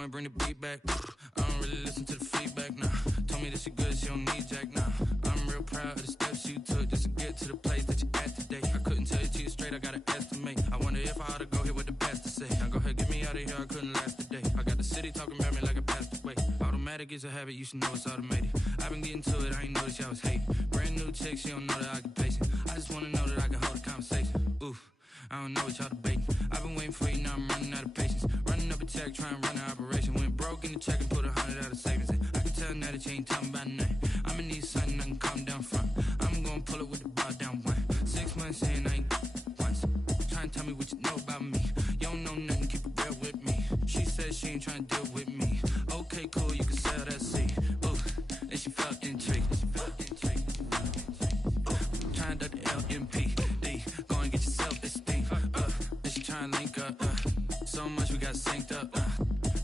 go and bring the beat back. I don't really listen to the feedback, nah. Told me that she good, she don't need Jack, nah. I'm real proud of the steps you took just to get to the place that you're at today. I couldn't tell you to you straight, I gotta estimate. I wonder if I ought to go here with the pastor say. Now go ahead, get me out of here, I couldn't last today. I got the city talking about me like a passed away. Automatic is a habit, you should know it's automated. I've been getting to it, I ain't noticed y'all was hating. Brand new chick, she don't know the occupation. I just wanna know that I can hold a conversation. Oof. I don't know what y'all debating. I've been waiting for you, now I'm running out of patience. Running up a check, trying to run an operation. Went broke in the check and put 100 out of savings. I can tell now that you ain't talking about nothing. I'ma need something I can calm down from. I'm gonna pull it with the bar down one. 6 months saying I ain't once. Trying to tell me what you know about me. You don't know nothing, keep it real with me. She said she ain't trying to deal with me. Okay, cool, you can sell that seed. Ooh, and she felt intrigued. Trying to duck the LMP. Go and get yourself this thing. And she trying to link up. So much we got synced up.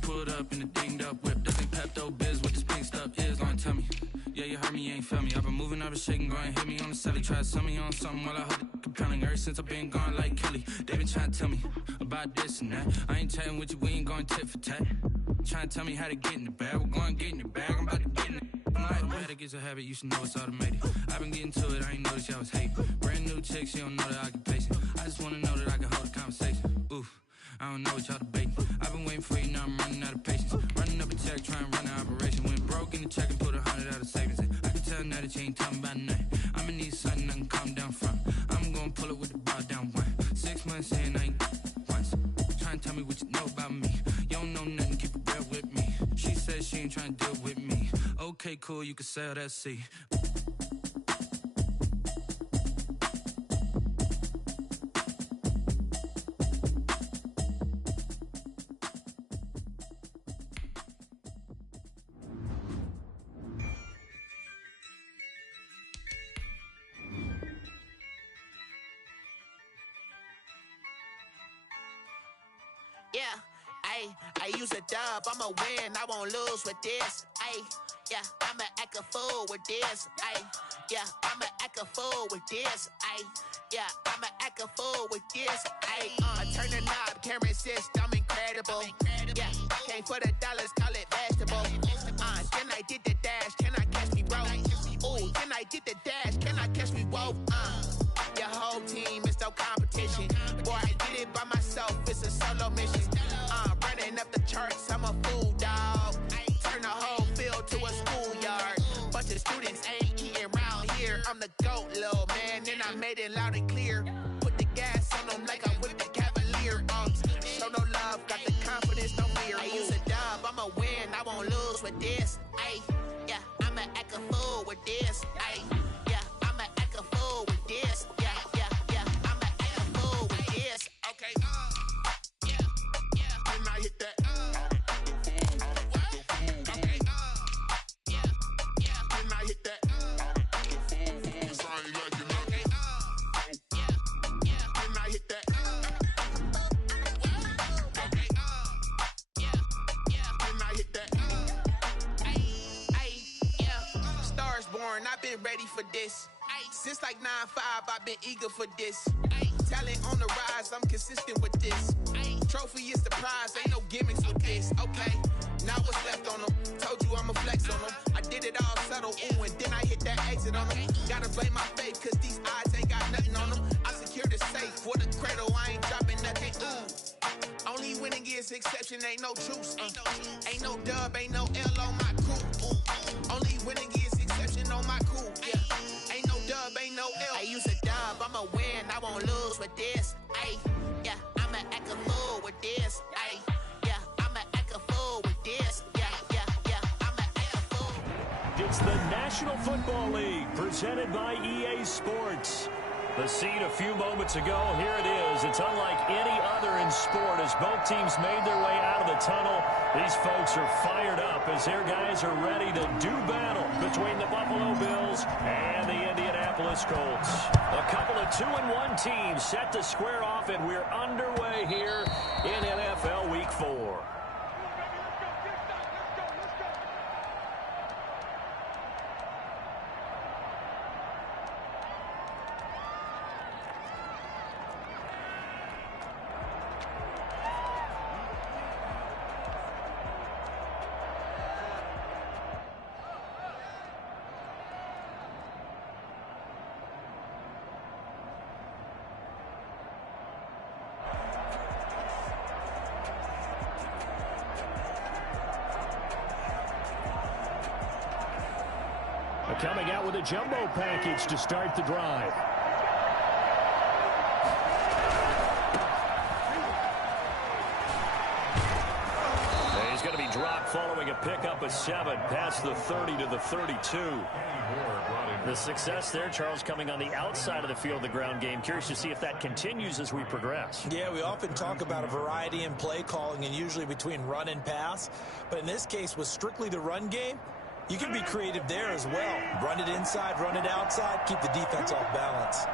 Pulled up in the dinged up whip. Doesn't Pepto Biz what this pink stuff is. Gonna tell me. Yeah, you heard me, you ain't felt me. I've been moving up and shaking, go and hit me on the celly. Try to sell me on something while I hold it compelling. Ever since I've been gone like Kelly. They been trying to tell me about this and that. I ain't chatting with you, we ain't going tit for tat. Trying to tell me how to get in the bag. We're going to get in the bag, I'm about to get in it. Automatic is a habit, you should know it's automated. I've been getting to it, I ain't noticed y'all was hating. Brand new chick, she don't know the occupation. I just wanna know that I can hold a conversation. Oof, I don't know what y'all debating. I've been waiting for you, now I'm running out of patience. Running up a check, trying to run an operation. Went broke in the check and put 100 out of savings. I can tell now that you ain't talking about nothing. I'ma need something I can calm down from. I'm gonna pull it with the bar down one. 6 months saying I ain't once. Trying to tell me what you know about me. You don't know nothing, keep it real with me. She said she ain't trying to deal with me. Okay, cool, you can sell that seed. Yeah, I use a dub, I'ma win, I won't lose with this. Yeah, I'ma act a fool with this. Yeah, I'ma act a fool with this. Yeah, I'ma act a fool with this. I turn the knob, can't resist, I'm incredible. Yeah, came for the dollars, call it vegetable. Then I did the dash, can I catch me, bro? Ooh, then I did the dash, can I catch me, whoa? Your whole team is no competition. Boy, I did it by myself, it's a solo mission. Running up the charts, I'm a fool, dog. Turn the whole field to a schoolyard. Bunch of students ain't eating round here. I'm the GOAT, little man, and I made it loud and clear. Put the gas on them like I'm with the Cavalier. Show no love, got the confidence, no fear. I use a dub, I'ma win, I won't lose with this. Yeah, I'ma act a fool with this. Yeah, I'ma act a fool with this. Yeah, I'ma act a fool with this. Okay, when I hit that. Okay, when I hit that. When I hit that. Okay, when I hit that. Yeah, stars born, I've been ready for this. Since like 9-5, I've been eager for this. Talent on the rise, I'm consistent with this. Trophy is the prize, ain't no gimmicks with this. Okay, now what's left on them? Told you I'ma flex on them. I did it all subtle, ooh, and then I hit that exit on them. Gotta blame my faith, cause these odds ain't got nothing on them. I secured the safe for the cradle, I ain't dropping nothing, ooh. Only winning is exception, ain't no truce. Ain't no dub, ain't no L on my crew. Only winning is exception on my crew. Yeah, ain't no dub, ain't no L. I use a dub, I'ma win, I won't lose with this. Yeah, I'ma act a fool with this. Yeah, I'ma act a fool with this. Yeah, I'ma act a fool. It's the National Football League, presented by EA Sports. The scene a few moments ago, here it is. It's unlike any other in sport as both teams made their way out of the tunnel. These folks are fired up as their guys are ready to do battle between the Buffalo Bills and the Indianapolis Colts. A couple of 2-1 teams set to square off, and we're underway here in NFL Week 4. Coming out with a jumbo package to start the drive. He's going to be dropped following a pickup of 7 past the 30 to the 32. The success there, Charles, coming on the outside of the field, the ground game. Curious to see if that continues as we progress. Yeah, we often talk about a variety in play calling and usually between run and pass. But in this case, with strictly the run game, you can be creative there as well. Run it inside, run it outside, keep the defense off balance.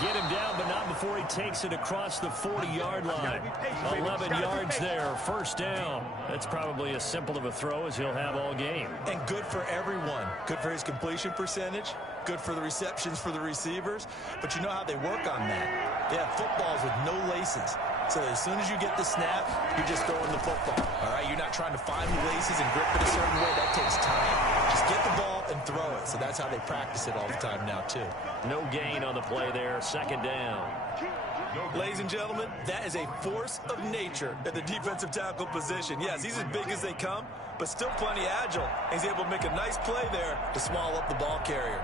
Get him down, but not before he takes it across the 40-yard line. 11 yards there, first down. That's probably as simple of a throw as he'll have all game. And good for everyone. Good for his completion percentage. Good for the receptions for the receivers. But you know how they work on that. They have footballs with no laces. So as soon as you get the snap, you're just throwing the football. All right, you're not trying to find the laces and grip it a certain way. That takes time. Just get the ball and throw it. So that's how they practice it all the time now, too. No gain on the play there, second down. Ladies and gentlemen, that is a force of nature at the defensive tackle position. Yes, he's as big as they come, but still plenty agile. He's able to make a nice play there to swallow up the ball carrier.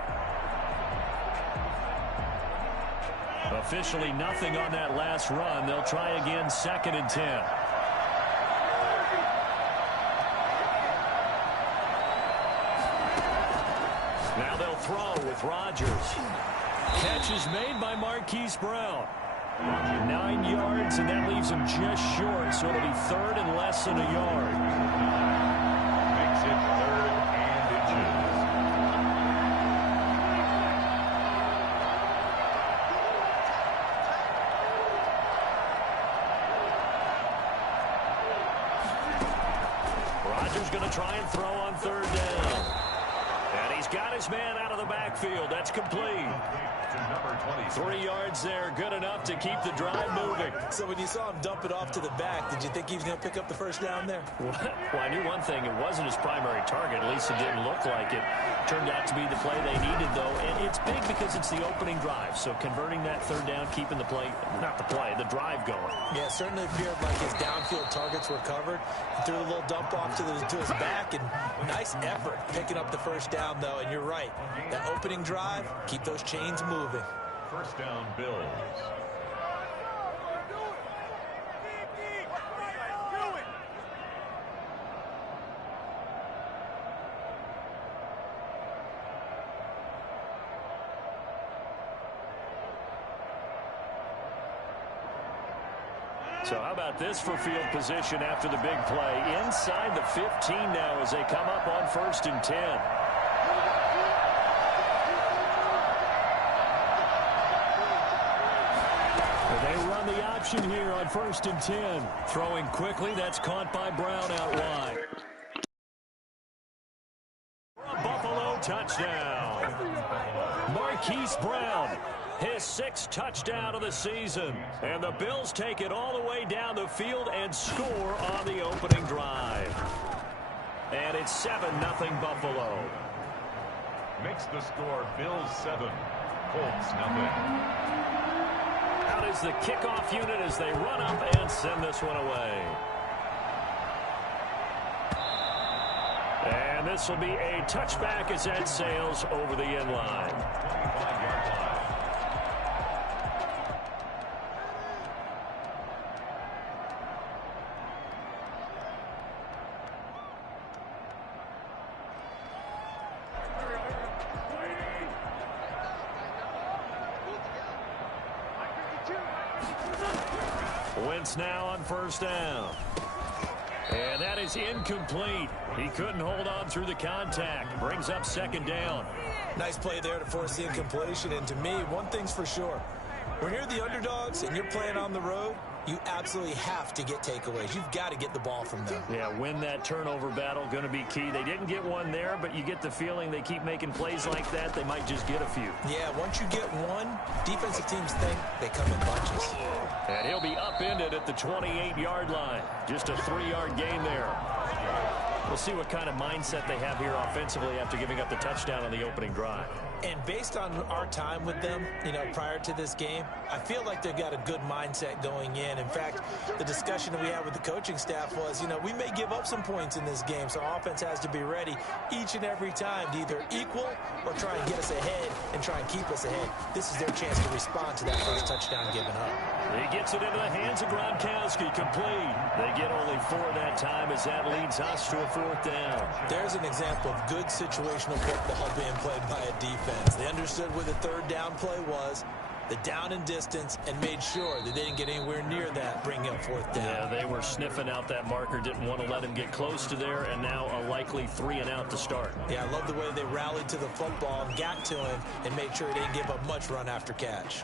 Officially nothing on that last run. They'll try again, 2nd and 10. Now they'll throw with Rodgers. Catch is made by Marquise Brown. 9 yards, and that leaves him just short, so it'll be 3rd and less than a yard. Makes it 3rd and inches. Rodgers going to try and throw on 3rd down. And he's got his man out of the backfield. That's complete. 3 yards there, good enough to keep the drive moving. So when you saw him dump it off to the back, did you think he was going to pick up the first down there? Well, I knew one thing. It wasn't his primary target. At least it didn't look like it. Turned out to be the play they needed, though. And it's big because it's the opening drive. So converting that 3rd down, keeping the play, not the play, the drive going. Yeah, it certainly appeared like his downfield targets were covered. He threw a little dump off to his back, and nice effort picking up the first down, though. And you're right. That opening drive, keep those chains moving. First down, Bills. So how about this for field position after the big play? Inside the 15 now as they come up on 1st and 10. They run the option here on 1st and 10. Throwing quickly, that's caught by Brown out wide. A Buffalo touchdown. Marquise Brown, his 6th touchdown of the season. And the Bills take it all the way down the field and score on the opening drive. And it's 7-0 Buffalo. Makes the score Bills 7, Colts 0. Out is the kickoff unit as they run up and send this one away. And this will be a touchback as that sails over the end line. Wentz now on 1st down. And that is incomplete. He couldn't hold on through the contact. Brings up 2nd down. Nice play there to force the incompletion. And to me, one thing's for sure. When you're the underdogs and you're playing on the road, you absolutely have to get takeaways. You've got to get the ball from them. Yeah, win that turnover battle, going to be key. They didn't get one there, but you get the feeling they keep making plays like that, they might just get a few. Yeah, once you get one, defensive teams think they come in bunches. And he'll be upended at the 28-yard line. Just a 3-yard gain there. We'll see what kind of mindset they have here offensively after giving up the touchdown on the opening drive. And based on our time with them, prior to this game, I feel like they've got a good mindset going in. In fact, the discussion that we had with the coaching staff was, we may give up some points in this game, so our offense has to be ready each and every time to either equal or try and get us ahead and try and keep us ahead. This is their chance to respond to that first touchdown given up. He gets it into the hands of Gronkowski, complete. They get only 4 that time as that leads us to a 4th down. There's an example of good situational football being played by a defense. They understood where the 3rd down play was, the down and distance, and made sure that they didn't get anywhere near that, bringing up 4th down. Yeah, they were sniffing out that marker, didn't want to let him get close to there, and now a likely 3 and out to start. Yeah, I love the way they rallied to the football and got to him and made sure he didn't give up much run after catch.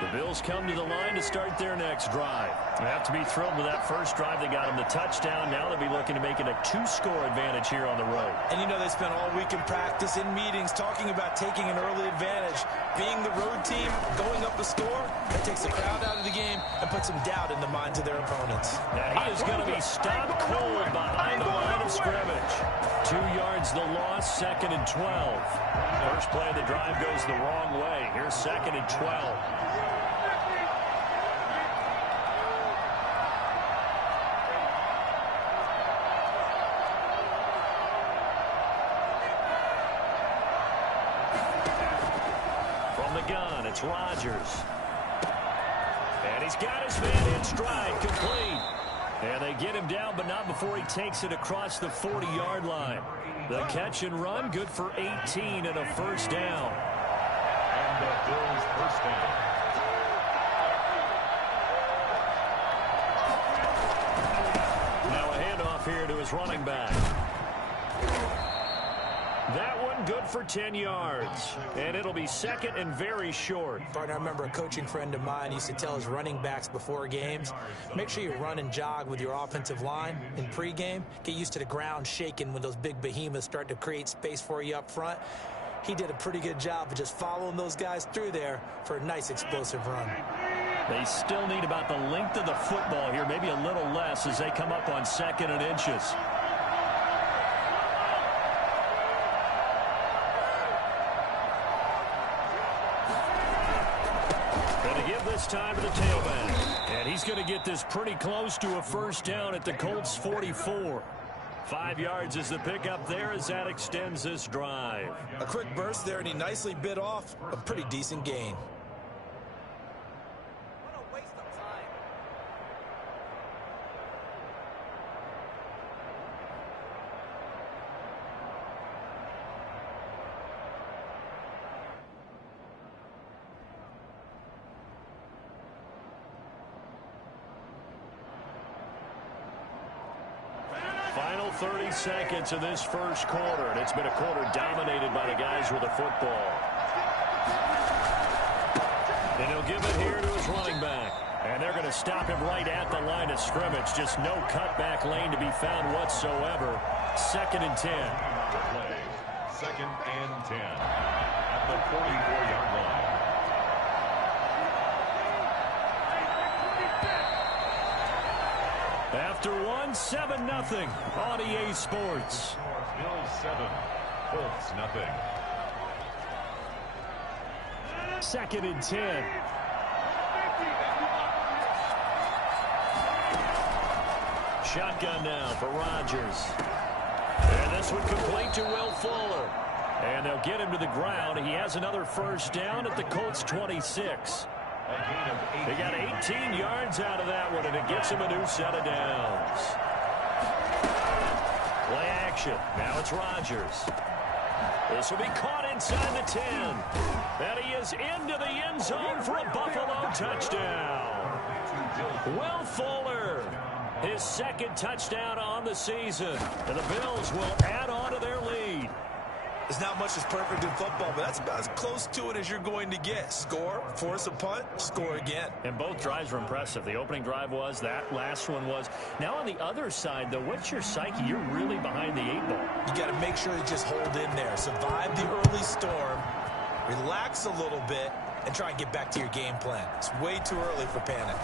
The Bills come to the line to start their next drive. They have to be thrilled with that first drive. They got them the touchdown. Now they'll be looking to make it a 2-score advantage here on the road. And they spent all week in practice, in meetings, talking about taking an early advantage. Being the road team, going up a score, that takes the crowd out of the game and puts some doubt in the minds of their opponents. Now he is going to be stopped cold behind the line of scrimmage. 2 yards the loss, 2nd and 12. First play of the drive goes the wrong way. Here's 2nd and 12. It's Rodgers. And he's got his man in stride, complete. And they get him down, but not before he takes it across the 40-yard line. The catch and run, good for 18 and a first down. And the Bills first down. Now a handoff here to his running back. That one good for 10 yards. And it'll be 2nd and very short. Partner, I remember a coaching friend of mine used to tell his running backs before games, make sure you run and jog with your offensive line in pregame. Get used to the ground shaking when those big behemoths start to create space for you up front. He did a pretty good job of just following those guys through there for a nice explosive run. They still need about the length of the football here, maybe a little less as they come up on 2nd and inches. This time to the tailback. And he's going to get this pretty close to a first down at the Colts 44. 5 yards is the pickup there as that extends this drive. A quick burst there, and he nicely bit off a pretty decent gain. Final 30 seconds of this first quarter, and it's been a quarter dominated by the guys with the football. And he'll give it here to his running back. And they're going to stop him right at the line of scrimmage. Just no cutback lane to be found whatsoever. 2nd and 10. Play. 2nd and 10 at the 44-yard line. After 7-0 on EA Sports. Bills 7, Colts nothing. 2nd and 10. Shotgun now for Rodgers. And this one complete to Will Fuller. And they'll get him to the ground. He has another first down at the Colts 26. They got 18 yards out of that one, and it gets him a new set of downs. Play action. Now it's Rodgers. This will be caught inside the 10. And he is into the end zone for a Buffalo touchdown. Will Fuller, his 2nd touchdown on the season. And the Bills will add on to their lead. There's not much that's perfect in football, but that's about as close to it as you're going to get. Score, force a punt, score again. And both drives were impressive. The opening drive was, that last one was. Now on the other side, though, what's your psyche? You're really behind the 8 ball. You got to make sure you just hold in there. Survive the early storm, relax a little bit, and try and get back to your game plan. It's way too early for panic.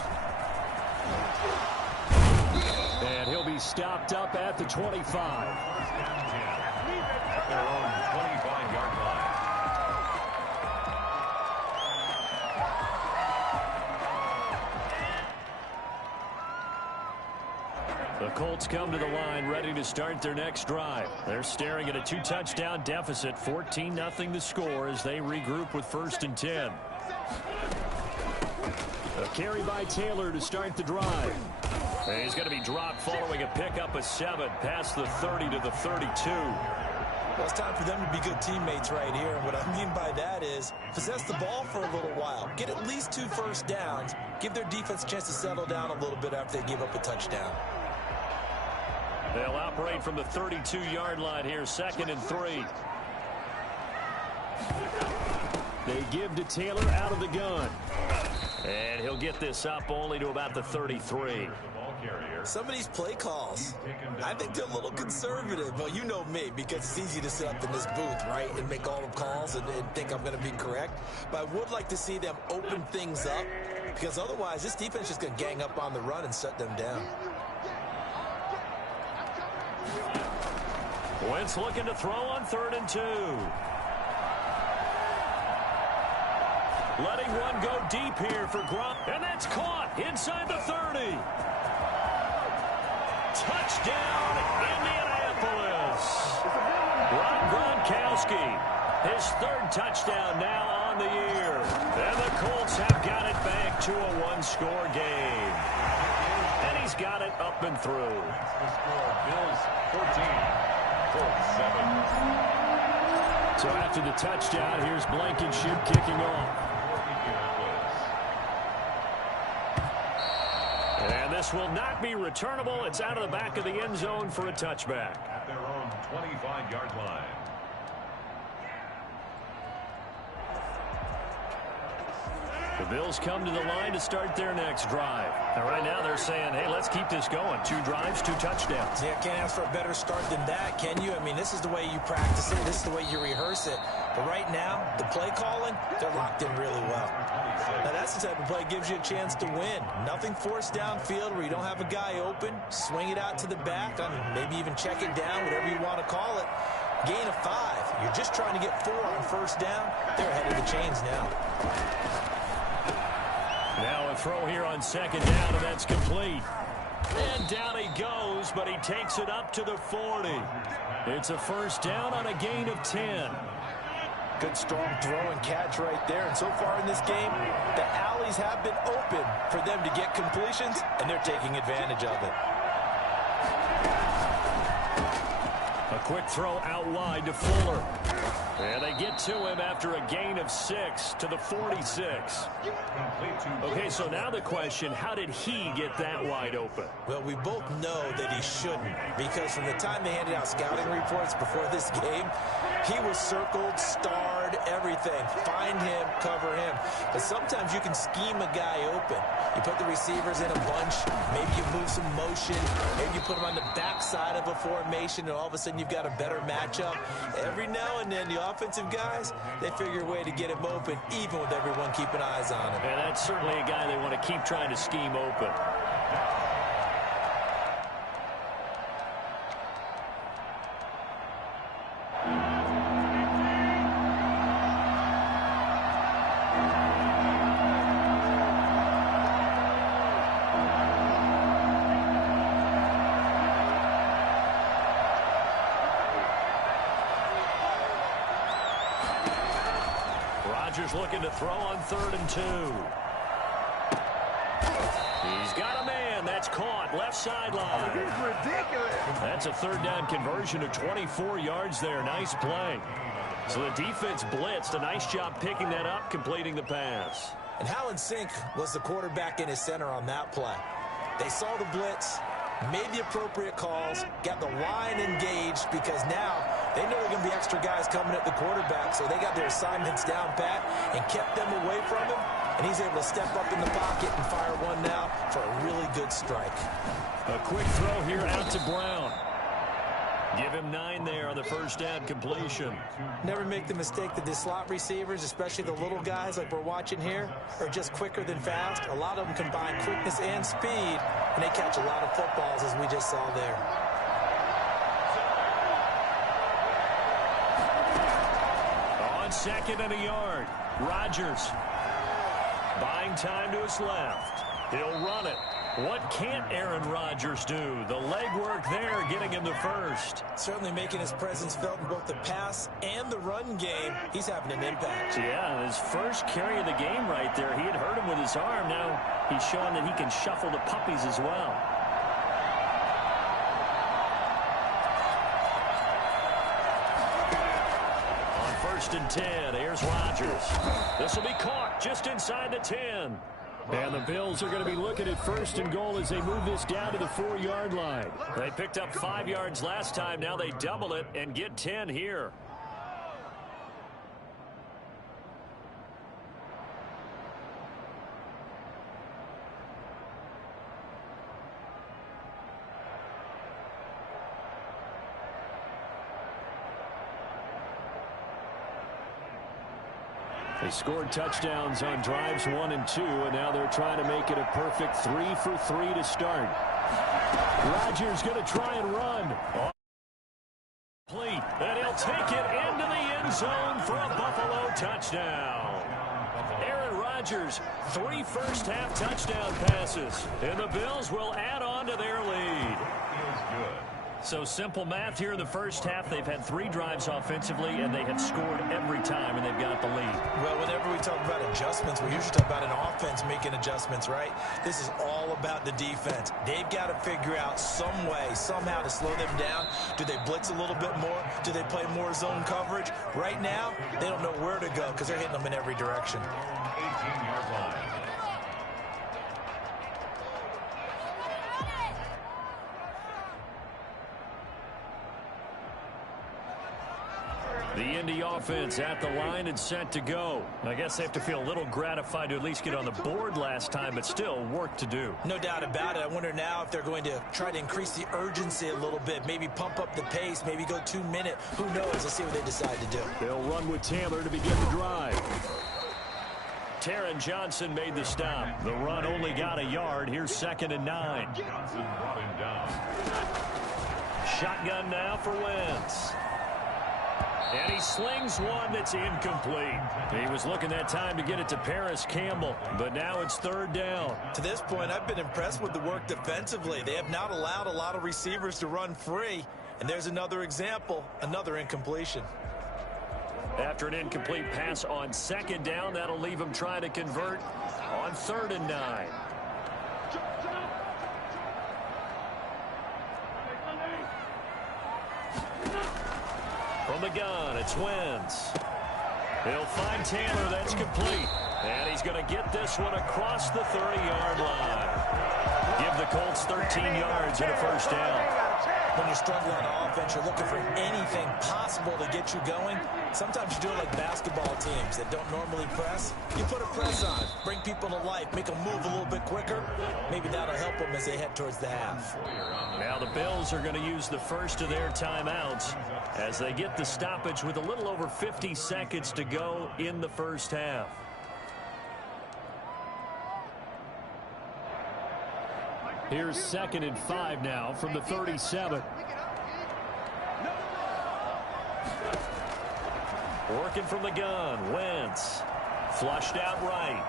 And he'll be stopped up at the 25. Their own 25-yard line. The Colts come to the line ready to start their next drive. They're staring at a 2-touchdown deficit, 14-0 the score as they regroup with 1st and 10. A carry by Taylor to start the drive. And he's going to be dropped following a pickup of 7 past the 30 to the 32. Well, it's time for them to be good teammates right here. And what I mean by that is possess the ball for a little while. Get at least 2 first downs. Give their defense a chance to settle down a little bit after they give up a touchdown. They'll operate from the 32-yard line here, 2nd and 3. They give to Taylor out of the gun. And he'll get this up only to about the 33. Some of these play calls, I think they're a little conservative. Well, you know me, because it's easy to sit up in this booth, right, and make all the calls and think I'm going to be correct. But I would like to see them open things up, because otherwise this defense is just going to gang up on the run and shut them down. Wentz looking to throw on 3rd and 2. Letting one go deep here for Gronk. And that's caught inside the 30. Touchdown, Indianapolis. Rob Gronkowski, his 3rd touchdown now on the year. And the Colts have got it back to a 1-score game. And he's got it up and through. The score, Bills 14, Colts 7. So after the touchdown, here's Blankenship kicking off. And this will not be returnable. It's out of the back of the end zone for a touchback. At their own 25-yard line. The Bills come to the line to start their next drive. And right now they're saying, hey, let's keep this going. 2 drives, 2 touchdowns. Yeah, can't ask for a better start than that, can you? I mean, this is the way you practice it. This is the way you rehearse it. But right now, the play calling, they're locked in really well. Now, that's the type of play that gives you a chance to win. Nothing forced downfield where you don't have a guy open. Swing it out to the back. I mean, maybe even check it down, whatever you want to call it. Gain of 5. You're just trying to get 4 on 1st down. They're ahead of the chains now. Now a throw here on 2nd down, and that's complete. And down he goes, but he takes it up to the 40. It's a 1st down on a gain of 10. Good strong throw and catch right there. And so far in this game, the alleys have been open for them to get completions, and they're taking advantage of it. A quick throw out wide to Fuller. And they get to him after a gain of 6 to the 46. Okay, so now the question, how did he get that wide open? Well, we both know that he shouldn't, because from the time they handed out scouting reports before this game, he was circled, starred, everything. Find him, cover him. But sometimes you can scheme a guy open. You put the receivers in a bunch, maybe you move some motion, maybe you put them on the backside of a formation, and all of a sudden you've got a better matchup. Every now and then, the offensive guys, they figure a way to get him open, even with everyone keeping eyes on him. And that's certainly a guy they want to keep trying to scheme open. Rodgers looking to throw on 3rd and 2. He's got a man. That's caught. Left sideline. It's ridiculous. That's a 3rd down conversion of 24 yards there. Nice play. So the defense blitzed. A nice job picking that up, completing the pass. And how in sync was the quarterback in his center on that play? They saw the blitz, made the appropriate calls, got the line engaged, because now they know there are going to be extra guys coming at the quarterback, so they got their assignments down pat and kept them away from him, and he's able to step up in the pocket and fire one now for a really good strike. A quick throw here out to Brown. Give him 9 there on the 1st down completion. Never make the mistake that the slot receivers, especially the little guys like we're watching here, are just quicker than fast. A lot of them combine quickness and speed, and they catch a lot of footballs, as we just saw there. On 2nd and a yard, Rodgers buying time to his left. He'll run it. What can't Aaron Rodgers do? The legwork there getting him the first. Certainly making his presence felt in both the pass and the run game. He's having an impact. Yeah, his first carry of the game right there. He had hurt him with his arm. Now he's showing that he can shuffle the puppies as well. On 1st and 10, here's Rodgers. This will be caught just inside the 10. And the Bills are going to be looking at 1st and goal as they move this down to the 4-yard line. They picked up 5 yards last time. Now they double it and get 10 here. They scored touchdowns on drives 1 and 2, and now they're trying to make it a perfect 3 for 3 to start. Rodgers going to try and run. Complete, and he'll take it into the end zone for a Buffalo touchdown. Aaron Rodgers, 3 first-half touchdown passes, and the Bills will add on to their lead. So simple math here in the first half. They've had 3 drives offensively, and they have scored every time, and they've got the lead. Well, whenever we talk about adjustments, we usually talk about an offense making adjustments, right? This is all about the defense. They've got to figure out some way, somehow to slow them down. Do they blitz a little bit more? Do they play more zone coverage? Right now, they don't know where to go because they're hitting them in every direction. 18-yard line. The Indy offense at the line and set to go. I guess they have to feel a little gratified to at least get on the board last time, but still work to do. No doubt about it. I wonder now if they're going to try to increase the urgency a little bit, maybe pump up the pace, maybe go 2-minute. Who knows? Let's see what they decide to do. They'll run with Taylor to begin the drive. Taron Johnson made the stop. The run only got a yard. Here's 2nd and 9. Johnson brought him down. Shotgun now for Wentz. And he slings one that's incomplete. He was looking that time to get it to Paris Campbell, but now it's 3rd down. To this point, I've been impressed with the work defensively. They have not allowed a lot of receivers to run free. And there's another example, another incompletion. After an incomplete pass on 2nd down, that'll leave him trying to convert on 3rd and 9. From the gun, it's Wentz. He'll find Taylor. That's complete. And he's going to get this one across the 30-yard line. Give the Colts 13 yards and a 1st down. When you're struggling on offense, you're looking for anything possible to get you going. Sometimes you do it like basketball teams that don't normally press. You put a press on, bring people to life, make them move a little bit quicker. Maybe that'll help them as they head towards the half. Now the Bills are going to use the first of their timeouts as they get the stoppage with a little over 50 seconds to go in the first half. Here's 2nd and 5 now from the 37. Working from the gun, Wentz. Flushed out right.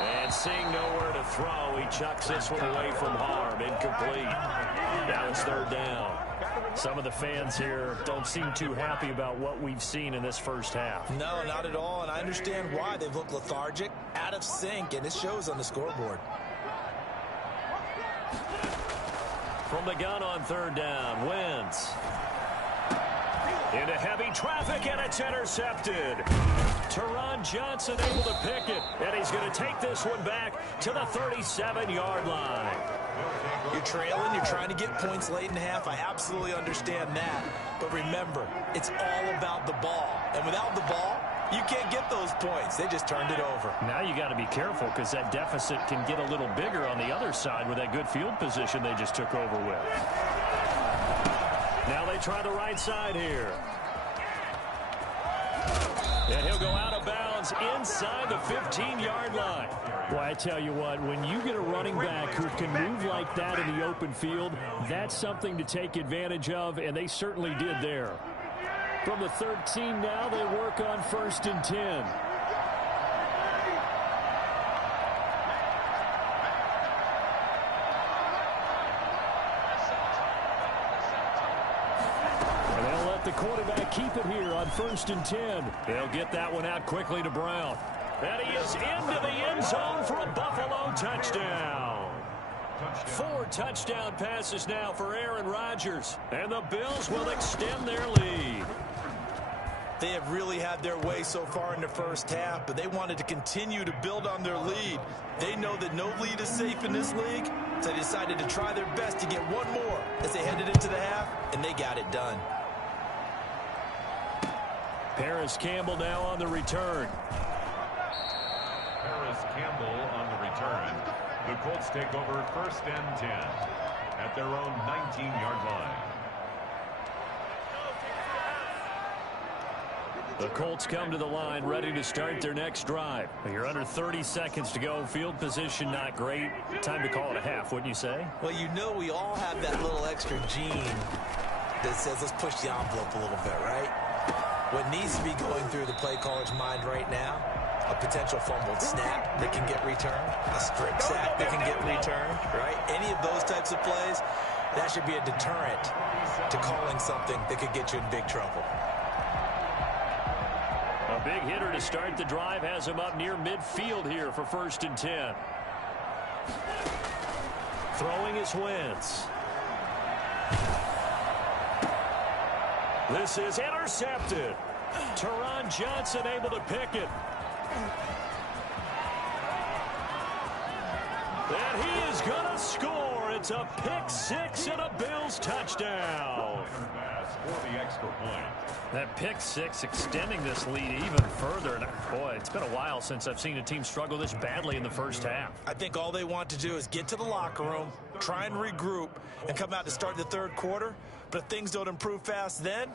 And seeing nowhere to throw, he chucks this one away from harm. Incomplete. Now it's 3rd down. Some of the fans here don't seem too happy about what we've seen in this first half. No, not at all, and I understand why. They've looked lethargic, out of sync, and it shows on the scoreboard. From the gun on 3rd down, Wentz. Into heavy traffic, and it's intercepted. Taron Johnson able to pick it, and he's going to take this one back to the 37-yard line. You're trailing, you're trying to get points late in half. I absolutely understand that. But remember, it's all about the ball. And without the ball, you can't get those points. They just turned it over. Now you got to be careful because that deficit can get a little bigger on the other side with that good field position they just took over with. Now they try the right side here. And he'll go out of bounds inside the 15-yard line. Well, I tell you what, when you get a running back who can move like that in the open field, that's something to take advantage of, and they certainly did there. From the 13 now, they work on 1st and 10. the quarterback keep it here on 1st and 10. They'll get that one out quickly to Brown. And he is into the end zone for a Buffalo touchdown. 4 touchdown passes now for Aaron Rodgers. And the Bills will extend their lead. They have really had their way so far in the first half, but they wanted to continue to build on their lead. They know that no lead is safe in this league, so they decided to try their best to get one more as they headed into the half, and they got it done. Paris Campbell now on the return. Paris Campbell on the return. The Colts take over 1st and 10 at their own 19-yard line. The Colts come to the line ready to start their next drive. You're under 30 seconds to go. Field position not great. Time to call it a half, wouldn't you say? Well, you know we all have that little extra gene that says let's push the envelope a little bit, right? What needs to be going through the play caller's mind right now, a potential fumbled snap that can get returned, a strip sack that can get returned, right? Any of those types of plays, that should be a deterrent to calling something that could get you in big trouble. A big hitter to start the drive has him up near midfield here for 1st and 10. Throwing is Wentz. This is intercepted. Teron Johnson able to pick it. And he is going to score. It's a pick 6 and a Bills touchdown. For the extra point. That pick 6 extending this lead even further. And boy, it's been a while since I've seen a team struggle this badly in the first half. I think all they want to do is get to the locker room, try and regroup, and come out to start the third quarter. But if things don't improve fast then,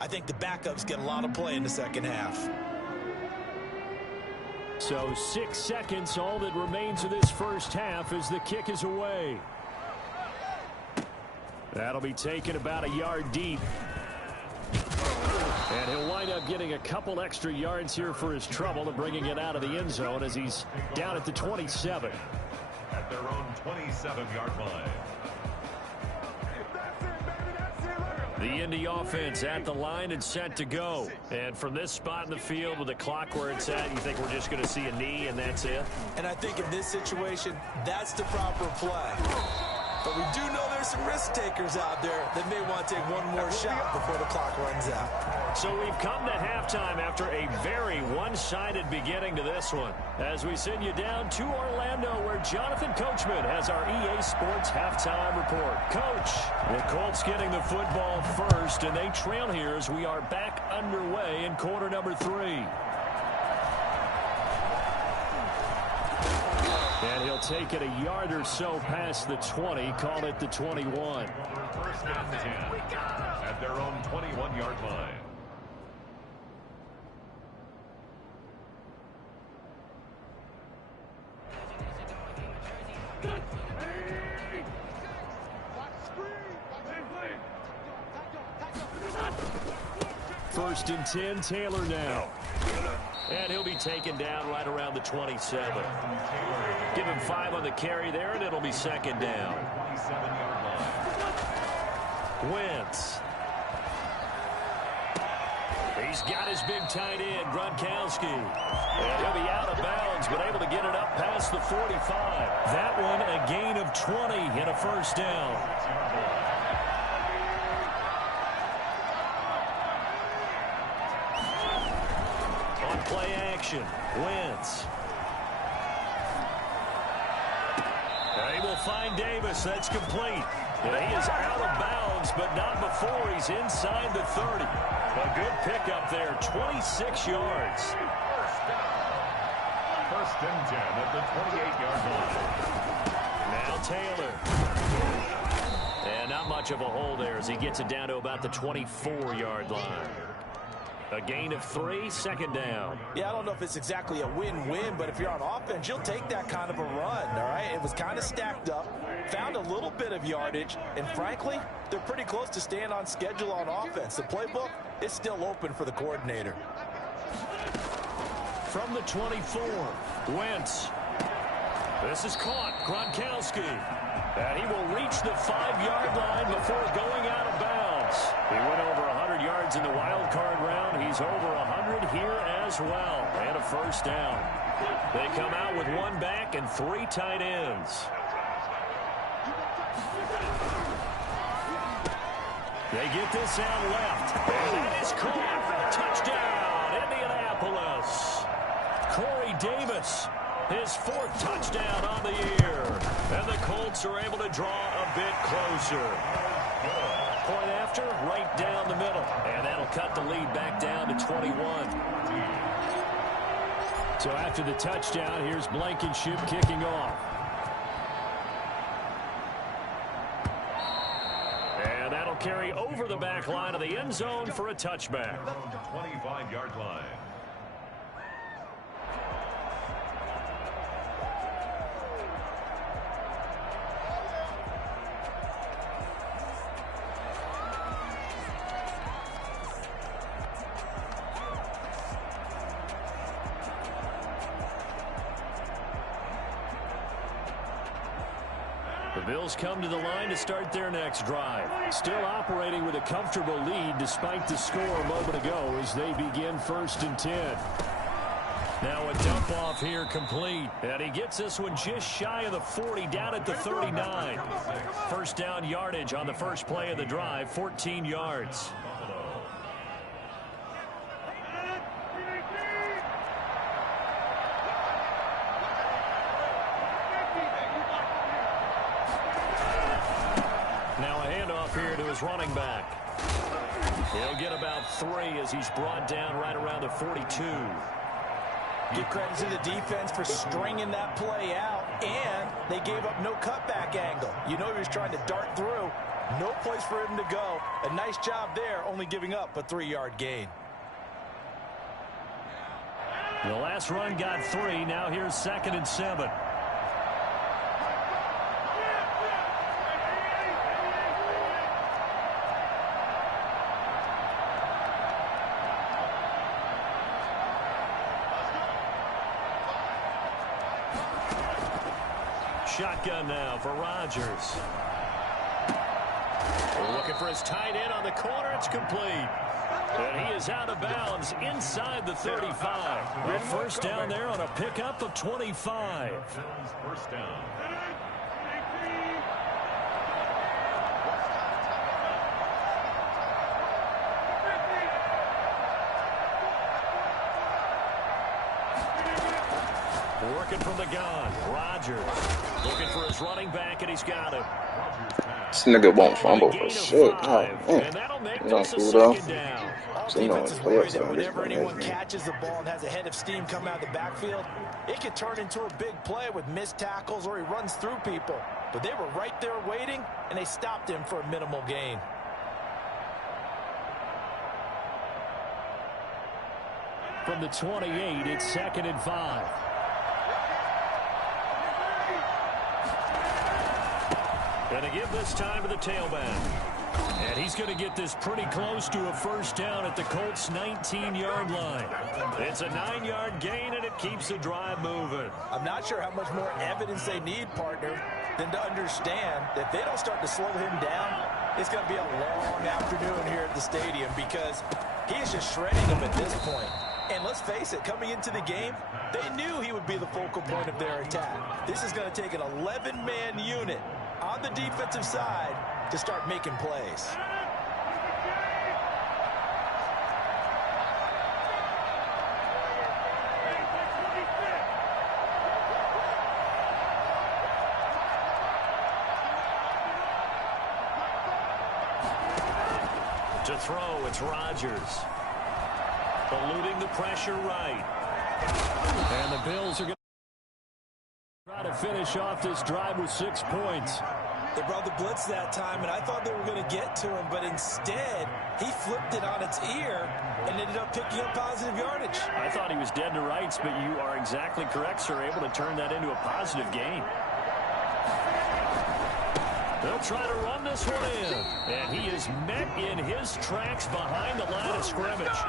I think the backups get a lot of play in the second half. So 6 seconds, all that remains of this first half as the kick is away. That'll be taken about a yard deep. And he'll wind up getting a couple extra yards here for his trouble and bringing it out of the end zone as he's down at the 27. At their own 27-yard line. The Indy offense at the line and set to go. And from this spot in the field with the clock where it's at, you think we're just going to see a knee and that's it? And I think in this situation, that's the proper play. But we do know there's some risk takers out there that may want to take one more shot before the clock runs out. So we've come to halftime after a very one-sided beginning to this one. As we send you down to Orlando where Jonathan Coachman has our EA Sports halftime report. Coach, the Colts getting the football first, and they trail here as we are back underway in quarter number 3. And he'll take it a yard or so past the 20, call it the 21. 1st and 10 at their own 21-yard line. First and 10, Taylor now. And he'll be taken down right around the 27. Give him 5 on the carry there, and it'll be second down. 27-yard line. Wentz. He's got his big tight end, Gronkowski. And he'll be out of bounds, but able to get it up past the 45. That one a gain of 20 and a first down. On play action, Wentz. He will find Davis. That's complete. And he is out of bounds, but not before he's inside the 30. A good pickup there, 26 yards. First and 10 at the 28-yard line. Now Taylor. And not much of a hole there as he gets it down to about the 24-yard line. A gain of 3, second down. Yeah, I don't know if it's exactly a win-win, but if you're on offense, you'll take that kind of a run, all right? It was kind of stacked up, found a little bit of yardage, and frankly, they're pretty close to staying on schedule on offense. The playbook is still open for the coordinator. From the 24, Wentz. This is caught, Gronkowski. And he will reach the 5-yard line before going out of bounds. He went over 100 yards yards in the wild card round. He's over 100 here as well. And a first down. They come out with one back and three tight ends. They get this out left. And that is caught. Touchdown, Indianapolis. Corey Davis, his fourth touchdown on the year. And the Colts are able to draw a bit closer. Point after, right down the middle. And that'll cut the lead back down to 21. So after the touchdown, here's Blankenship kicking off. And that'll carry over the back line of the end zone for a touchback. 25-yard line. The Bills come to the line to start their next drive. Still operating with a comfortable lead despite the score a moment ago as they begin 1st and 10. Now a dump off here complete. And he gets this one just shy of the 40 down at the 39. First down yardage on the first play of the drive, 14 yards. Here to his running back. He'll get about 3 as he's brought down right around the 42. Give credit to the defense for stringing that play out, and they gave up no cutback angle. You know he was trying to dart through. No place for him to go. A nice job there, only giving up a 3-yard gain. The last run got 3. Now here's 2nd and 7. Shotgun now for Rodgers. Looking for his tight end on the corner. It's complete. And he is out of bounds inside the 35. Good first down there on a pickup of 25. First down. Working from the gun. Rodgers looking for his running back, and he's got him. This nigga won't fumble for shit. Oh, man. And that'll make Not this a cool, though. second down. All defenses worry that whenever anyone catches the ball and has a head of steam come out of the backfield, it can turn into a big play with missed tackles or he runs through people. But they were right there waiting, and they stopped him for a minimal gain. From the 28, it's 2nd and 5. And to give this time to the tailback. And he's going to get this pretty close to a first down at the Colts' 19-yard line. It's a 9-yard gain, and it keeps the drive moving. I'm not sure how much more evidence they need, partner, than to understand that if they don't start to slow him down, it's going to be a long afternoon here at the stadium because he is just shredding them at this point. And let's face it, coming into the game, they knew he would be the focal point of their attack. This is going to take an 11-man unit on the defensive side to start making plays. To throw, it's Rodgers. Eluding the pressure right. And the Bills are going to try to finish off this drive with 6 points. They brought the blitz that time, and I thought they were going to get to him, but instead, he flipped it on its ear and ended up picking up positive yardage. I thought he was dead to rights, but you are exactly correct, sir, able to turn that into a positive gain. They'll try to run this one in. And he is met in his tracks behind the line of scrimmage.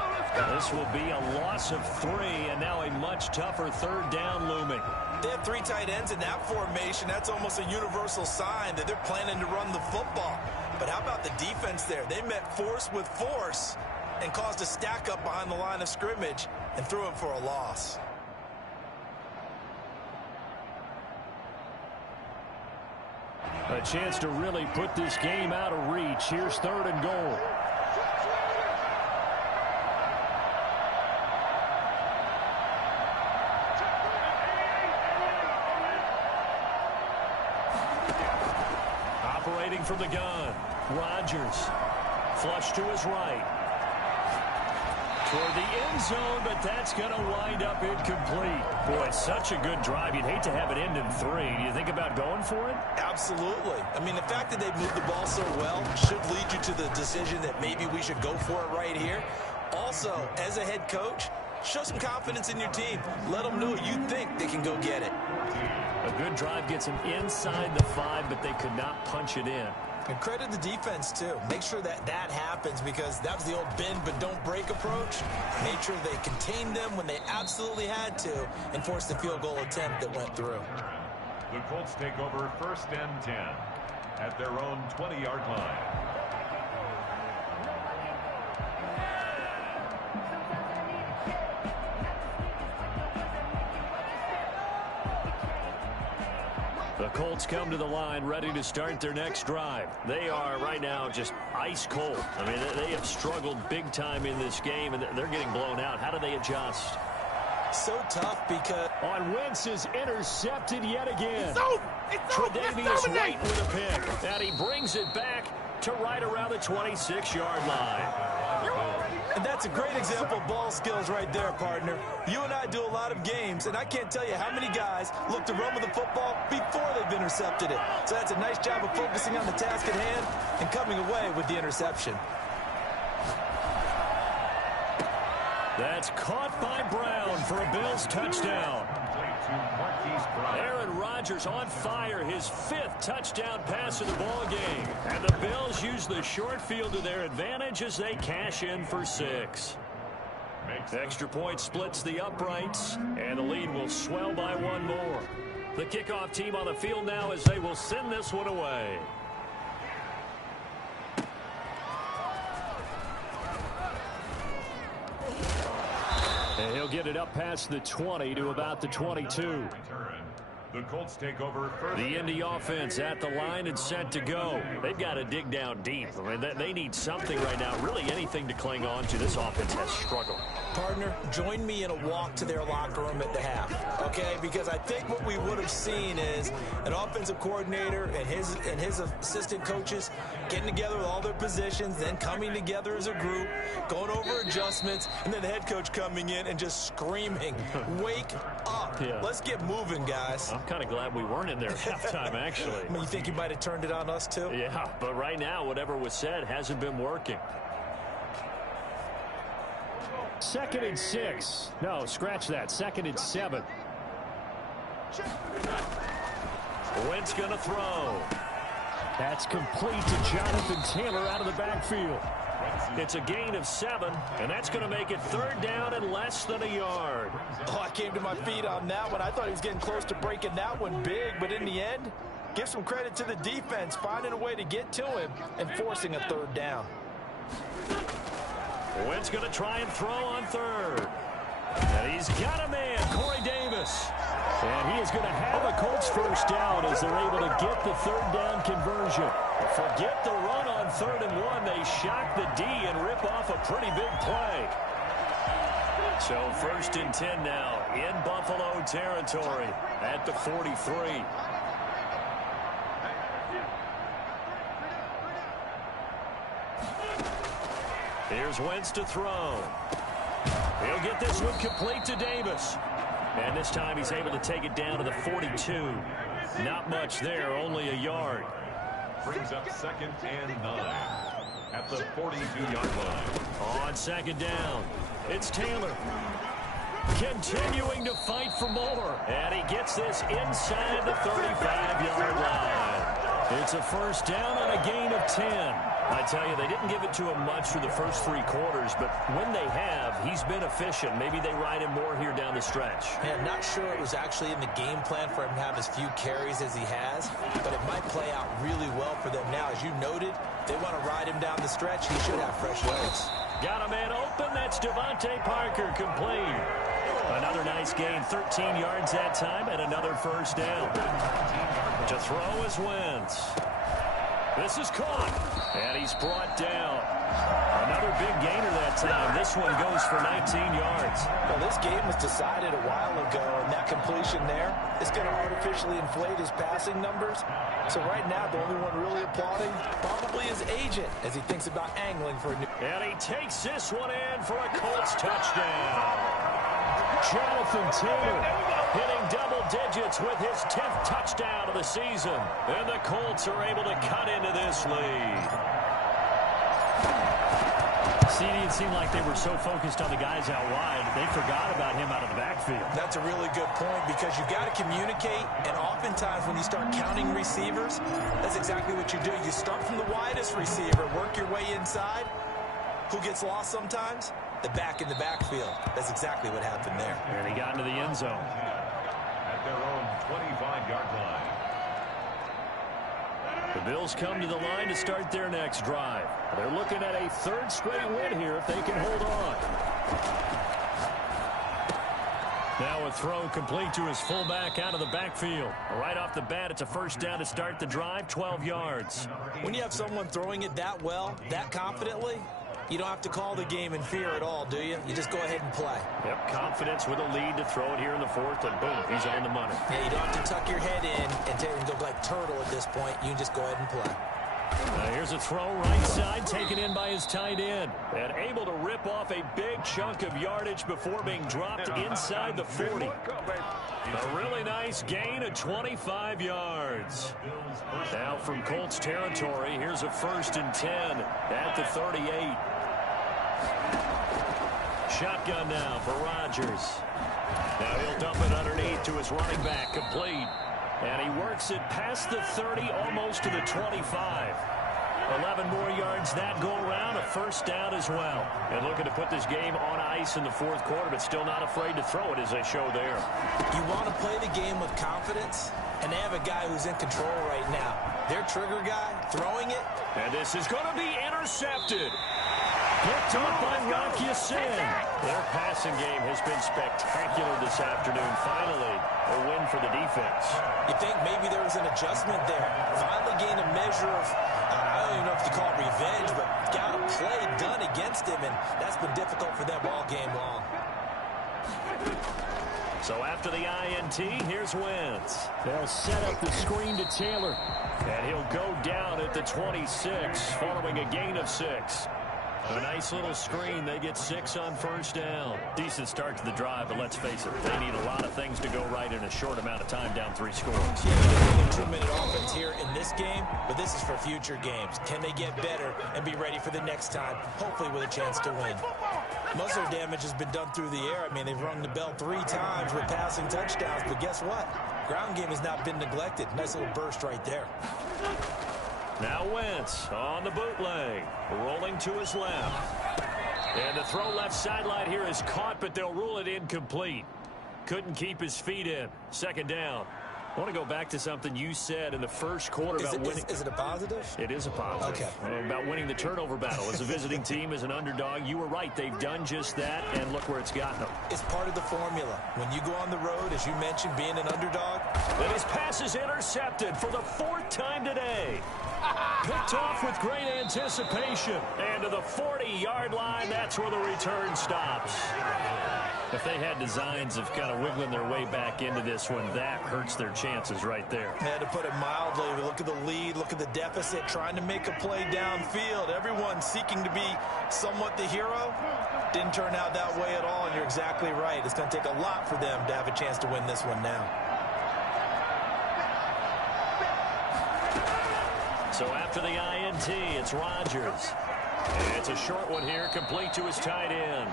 This will be a loss of 3, and now a much tougher 3rd down looming. They have 3 tight ends in that formation. That's almost a universal sign that they're planning to run the football. But how about the defense there? They met force with force, and caused a stack up behind the line of scrimmage and threw him for a loss. A chance to really put this game out of reach. Here's 3rd and goal. Operating from the gun, Rodgers. Flush to his right. Toward the end zone, but that's going to wind up incomplete. Boy, it's such a good drive. You'd hate to have it end in 3. Do you think about going for it? Absolutely. I mean, the fact that they've moved the ball so well should lead you to the decision that maybe we should go for it right here. Also, as a head coach, show some confidence in your team. Let them know you think they can go get it. A good drive gets them inside the 5, but they could not punch it in. And credit the defense, too. Make sure that happens because that was the old bend but don't break approach. Made sure they contained them when they absolutely had to and forced the field goal attempt that went through. The Colts take over 1st and 10 at their own 20-yard line. The Colts come to the line ready to start their next drive. They are right now just ice cold. I mean, they have struggled big time in this game, and they're getting blown out. How do they adjust? So tough because... On Wentz is intercepted yet again. Tre'Davious White with a pick. And he brings it back to right around the 26-yard line. And that's a great example of ball skills right there, partner. You and I do a lot of games, and I can't tell you how many guys look to run with the football before they've intercepted it. So that's a nice job of focusing on the task at hand and coming away with the interception. That's caught by Brown for a Bills touchdown. Aaron Rodgers on fire, his 5th touchdown pass of the ball game. And the Bills use the short field to their advantage as they cash in for 6. Extra point splits the uprights, and the lead will swell by 1 more. The kickoff team on the field now as they will send this one away. And he'll get it up past the 20 to about the 22. The Colts take over 1st. The Indy offense at the line and set to go. They've got to dig down deep. I mean, they need something right now, really anything to cling on to. This offense has struggled. Partner, join me in a walk to their locker room at the half, okay? Because I think what we would have seen is an offensive coordinator and his assistant coaches getting together with all their positions, then coming together as a group, going over adjustments, and then the head coach coming in and just screaming, "Wake up. Yeah. Let's get moving, guys." I'm kind of glad we weren't in there at halftime, actually. I mean, you think you might have turned it on us, too? Yeah, but right now, whatever was said hasn't been working. 2nd and 6. No, scratch that. 2nd and 7. Wentz going to throw. That's complete to Jonathan Taylor out of the backfield. It's a gain of 7, and that's going to make it 3rd down and less than a yard. Oh, I came to my feet on that one. I thought he was getting close to breaking that one big, but in the end, give some credit to the defense, finding a way to get to him and forcing a 3rd down. Wentz going to try and throw on 3rd. And he's got a man, Corey Davis. And he is going to have a Colts 1st down as they're able to get the 3rd down conversion. Forget the run on 3rd and 1. They shock the D and rip off a pretty big play. So 1st and 10 now in Buffalo territory at the 43. Here's Wentz to throw. He'll get this one complete to Davis. And this time he's able to take it down to the 42. Not much there, only a yard. Brings up 2nd and 9 at the 42-yard line. On 2nd down, it's Taylor. Continuing to fight for more. And he gets this inside the 35-yard line. It's a 1st down on a gain of 10. I tell you, they didn't give it to him much through the first 3 quarters, but when they have, he's been efficient. Maybe they ride him more here down the stretch. Man, I'm not sure it was actually in the game plan for him to have as few carries as he has, but it might play out really well for them now. As you noted, they want to ride him down the stretch. He should have fresh legs. Got a man open. That's Devontae Parker, complete. Another nice gain, 13 yards that time, and another first down. To throw is Wentz. This is caught, and he's brought down. Another big gainer that time. This one goes for 19 yards. Well, this game was decided a while ago, and that completion there is going to artificially inflate his passing numbers. So right now, the only one really applauding probably his agent as he thinks about angling for a new... And he takes this one in for a Colts touchdown. Jonathan Taylor hitting double digits with his 10th touchdown of the season. And the Colts are able to cut into this lead. It seemed like they were so focused on the guys out wide, they forgot about him out of the backfield. That's a really good point because you've got to communicate, and oftentimes when you start counting receivers, that's exactly what you do. You start from the widest receiver, work your way inside. Who gets lost sometimes? The back in the backfield. That's exactly what happened there. And he got into the end zone. At their own 25-yard line. The Bills come to the line to start their next drive. They're looking at a third straight win here if they can hold on. Now a throw complete to his fullback out of the backfield. Right off the bat, it's a first down to start the drive, 12 yards. When you have someone throwing it that well, that confidently, you don't have to call the game in fear at all, do you? You just go ahead and play. Yep, confidence with a lead to throw it here in the fourth, and boom, he's on the money. Yeah, you don't have to tuck your head in and go like turtle at this point. You can just go ahead and play. Here's a throw right side, taken in by his tight end. And able to rip off a big chunk of yardage before being dropped inside the 40. A really nice gain of 25 yards. Now from Colts territory, here's a 1st and 10 at the 38. Shotgun now for Rodgers. Now he'll dump it underneath to his running back, complete. And he works it past the 30, almost to the 25. 11 more yards that go around, a first down as well. And looking to put this game on ice in the fourth quarter, but still not afraid to throw it as they show there. You want to play the game with confidence, and they have a guy who's in control right now. Their trigger guy throwing it. And this is going to be intercepted. Picked up by Rocky Sin. Their passing game has been spectacular this afternoon. Finally, a win for the defense. You think maybe there was an adjustment there. Finally gained a measure of, I don't even know if you call it revenge, but got a play done against him, and that's been difficult for them all game long. So after the INT, here's Wentz. They'll set up the screen to Taylor. And he'll go down at the 26, following a gain of 6. A nice little screen. They get 6 on first down. Decent start to the drive, but let's face it, they need a lot of things to go right in a short amount of time, down 3 scores. Yeah, 2-minute offense here in this game, but this is for future games. Can they get better and be ready for the next time, hopefully with a chance to win? Most of their damage has been done through the air. I mean, they've rung the bell 3 times with passing touchdowns, but guess what? Ground game has not been neglected. Nice little burst right there. Now Wentz on the bootleg, rolling to his left. And the throw left sideline here is caught, but they'll rule it incomplete. Couldn't keep his feet in. Second down. I want to go back to something you said in the first quarter about winning. Is it a positive? It is a positive. Okay. About winning the turnover battle. As a visiting team, as an underdog, you were right. They've done just that, and look where it's gotten them. It's part of the formula. When you go on the road, as you mentioned, being an underdog. And his pass is intercepted for the 4th time today. Picked off with great anticipation. And to the 40-yard line, that's where the return stops. If they had designs of kind of wiggling their way back into this one, that hurts their chances right there. Yeah, to put it mildly, look at the lead, look at the deficit, trying to make a play downfield. Everyone seeking to be somewhat the hero. Didn't turn out that way at all, and you're exactly right. It's going to take a lot for them to have a chance to win this one now. So after the INT, it's Rodgers. And it's a short one here, complete to his tight end.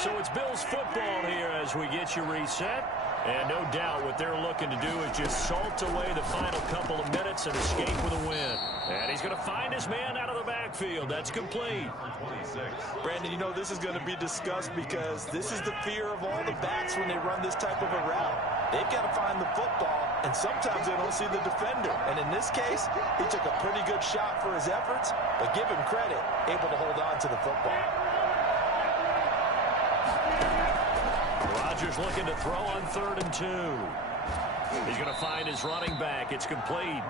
So it's Bills football here as we get you reset. And no doubt what they're looking to do is just salt away the final couple of minutes and escape with a win. And he's going to find his man out of the backfield. backfield. That's complete. 26. Brandon, you know this is going to be discussed because this is the fear of all the backs when they run this type of a route. They've got to find the football, and sometimes they don't see the defender. And in this case, he took a pretty good shot for his efforts, but give him credit, able to hold on to the football. Rodgers looking to throw on 3rd and 2. He's going to find his running back. It's complete.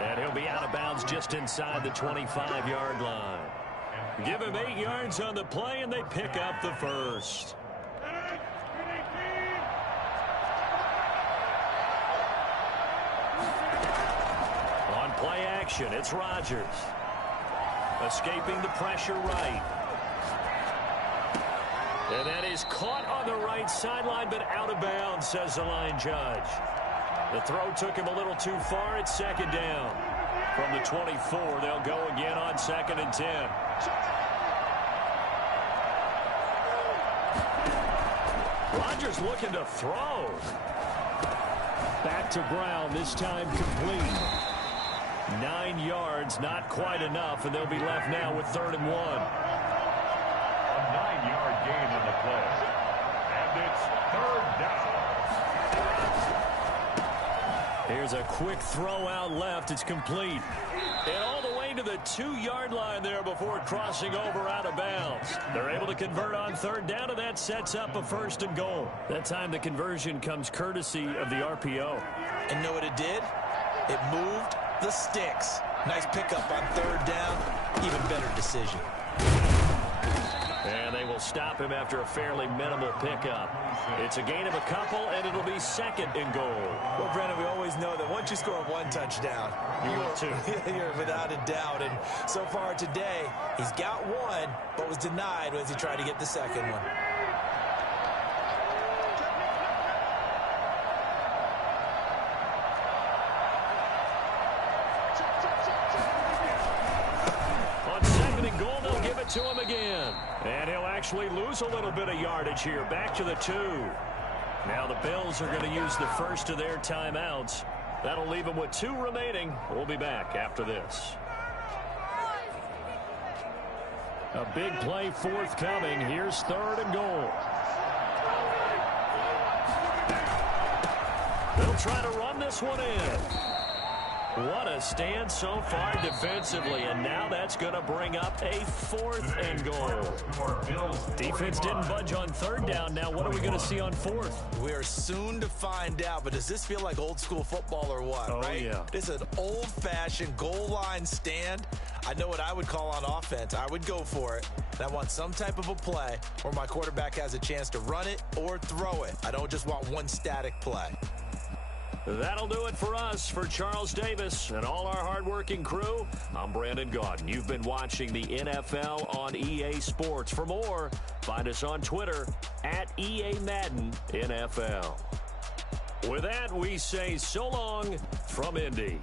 And he'll be out of bounds just inside the 25-yard line. Give him 8 yards on the play, and they pick up the first. On play action, it's Rodgers. Escaping the pressure right. And that is caught on the right sideline, but out of bounds, says the line judge. The throw took him a little too far. It's 2nd down. From the 24, they'll go again on 2nd and 10. Rodgers looking to throw. Back to Brown, this time complete. 9 yards, not quite enough, and they'll be left now with 3rd and 1. A 9-yard gain on the play. And it's 3rd down. Here's a quick throw out left. It's complete. And all the way to the 2-yard line there before crossing over out of bounds. They're able to convert on 3rd down, and that sets up a 1st and goal. That time the conversion comes courtesy of the RPO. And know what it did? It moved the sticks. Nice pickup on 3rd down. Even better decision. And they will stop him after a fairly minimal pickup. It's a gain of a couple, and it'll be 2nd and goal. Well, Brandon, we always know that once you score 1 touchdown, you're without a doubt. And so far today, he's got 1, but was denied as he tried to get the 2nd one. To him again. And he'll actually lose a little bit of yardage here. Back to the 2. Now the Bills are going to use the first of their timeouts. That'll leave them with 2 remaining. We'll be back after this. A big play forthcoming. Here's 3rd and goal. They'll try to run this one in. What a stand so far defensively, and now that's going to bring up a 4th and goal. Defense didn't budge on 3rd down. Now what are we going to see on 4th? We are soon to find out, but does this feel like old school football or what, right? Yeah. This is an old-fashioned goal line stand. I know what I would call on offense. I would go for it, and I want some type of a play where my quarterback has a chance to run it or throw it. I don't just want one static play. That'll do it for us. For Charles Davis and all our hardworking crew, I'm Brandon Gaudin. You've been watching the NFL on EA Sports. For more, find us on Twitter at EA Madden NFL. With that, we say so long from Indy.